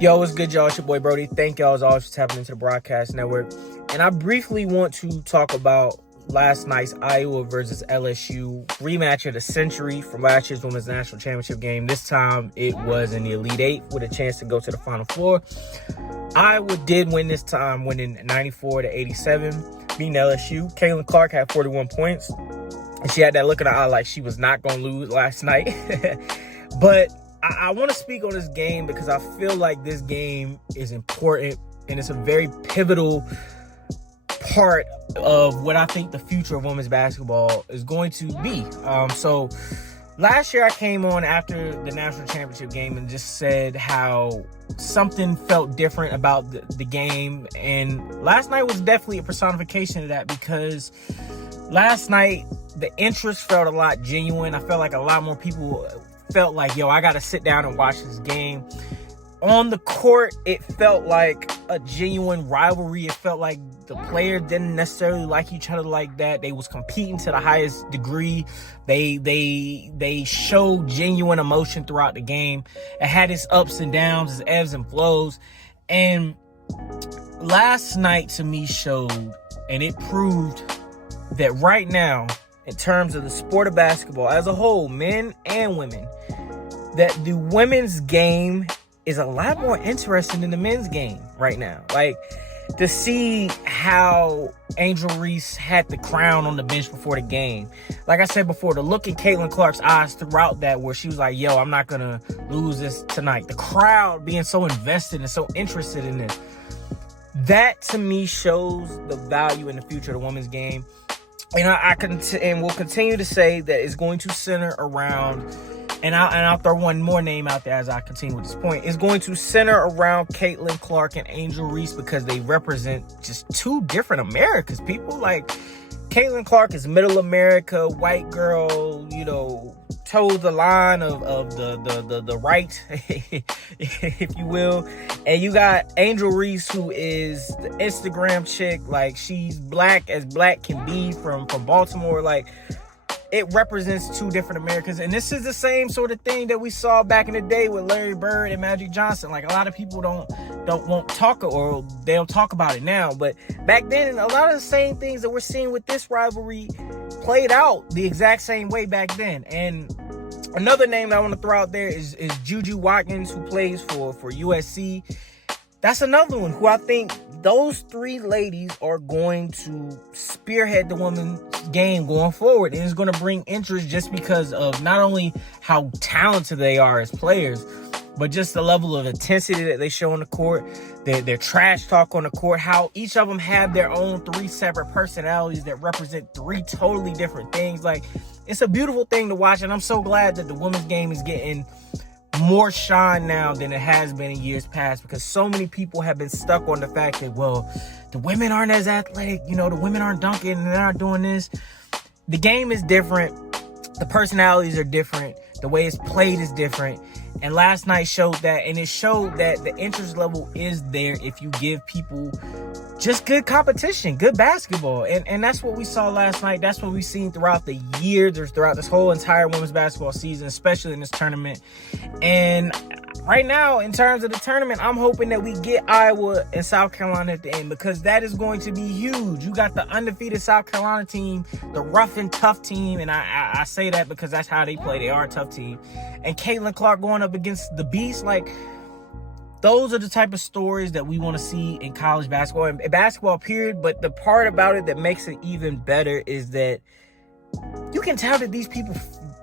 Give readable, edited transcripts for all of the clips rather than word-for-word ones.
Yo, what's good, y'all? It's your boy Brody. Thank y'all as always for tapping into the Broadcast Network. And I briefly want to talk about last night's Iowa versus LSU rematch of the century from last year's Women's National Championship game. This time it was in the Elite Eight with a chance to go to the Final Four. Iowa did win this time, winning 94-87, beating LSU. Caitlin Clark had 41 points, and she had that look in her eye like she was not going to lose last night. But I want to speak on this game because I feel like this game is important, and it's a very pivotal part of what I think the future of women's basketball is going to be. So last year I came on after the national championship game and just said how something felt different about the game. And last night was definitely a personification of that, because last night the interest felt a lot genuine. I felt like a lot more people felt like, yo, I got to sit down and watch this game. On the court, it felt like a genuine rivalry. It felt like the players didn't necessarily like each other like that. They was competing to the highest degree. They showed genuine emotion throughout the game. It had its ups and downs, its ebbs and flows. And last night to me showed, and it proved that right now, in terms of the sport of basketball as a whole, men and women, that the women's game is a lot more interesting than the men's game right now. Like, to see how Angel Reese had the crown on the bench before the game. Like I said before, the look in Caitlin Clark's eyes throughout that, where she was like, yo, I'm not going to lose this tonight. The crowd being so invested and so interested in this. That, to me, shows the value in the future of the women's game. And will continue to say that it's going to center around, and I'll throw one more name out there as I continue with this point. It's going to center around Caitlin Clark and Angel Reese, because they represent just two different Americas. People like Caitlin Clark is middle America, white girl, toe the line of the right, if you will. And you got Angel Reese, who is the Instagram chick. Like, she's black as black can be, from Baltimore. Like, it represents two different Americas. And this is the same sort of thing that we saw back in the day with Larry Bird and Magic Johnson. Like, a lot of people won't talk, or they don't talk about it now. But back then, a lot of the same things that we're seeing with this rivalry played out the exact same way back then. And another name that I want to throw out there is Juju Watkins, who plays for USC. That's another one who I think those three ladies are going to spearhead the women's game going forward. And it's going to bring interest just because of not only how talented they are as players, but just the level of intensity that they show on the court, their trash talk on the court, how each of them have their own three separate personalities that represent three totally different things. Like, it's a beautiful thing to watch, and I'm so glad that the women's game is getting more shine now than it has been in years past, because so many people have been stuck on the fact that, well, the women aren't as athletic, the women aren't dunking and they're not doing this. The game is different. The personalities are different. The way it's played is different. And last night showed that, and it showed that the interest level is there if you give people just good competition, good basketball. And that's what we saw last night. That's what we've seen throughout the year, throughout this whole entire women's basketball season, especially in this tournament. And right now, in terms of the tournament, I'm hoping that we get Iowa and South Carolina at the end, because that is going to be huge. You got the undefeated South Carolina team, the rough and tough team, and I say that because that's how they play. They are a tough team. And Caitlin Clark going up against the Beast. Like, those are the type of stories that we want to see in college basketball and basketball, period. But the part about it that makes it even better is that you can tell that these people,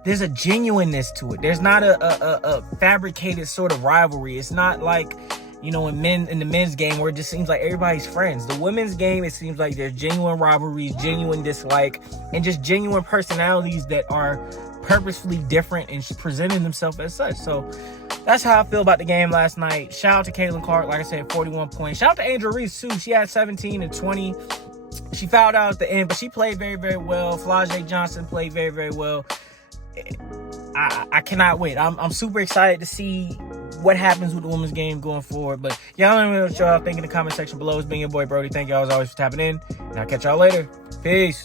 there's a genuineness to it. There's not a fabricated sort of rivalry. It's not like, in the men's game where it just seems like everybody's friends. The women's game, it seems like there's genuine rivalries, genuine dislike, and just genuine personalities that are purposefully different and presenting themselves as such. So that's how I feel about the game last night. Shout out to Caitlin Clark, like I said, 41 points. Shout out to Angel Reese, too. She had 17 and 20. She fouled out at the end, but she played very, very well. Flau'jae Johnson played very, very well. I cannot wait. I'm super excited to see what happens with the women's game going forward. But y'all let me know what y'all think in the comment section below. It's been your boy Brody. Thank y'all as always for tapping in, and I'll catch y'all later. Peace.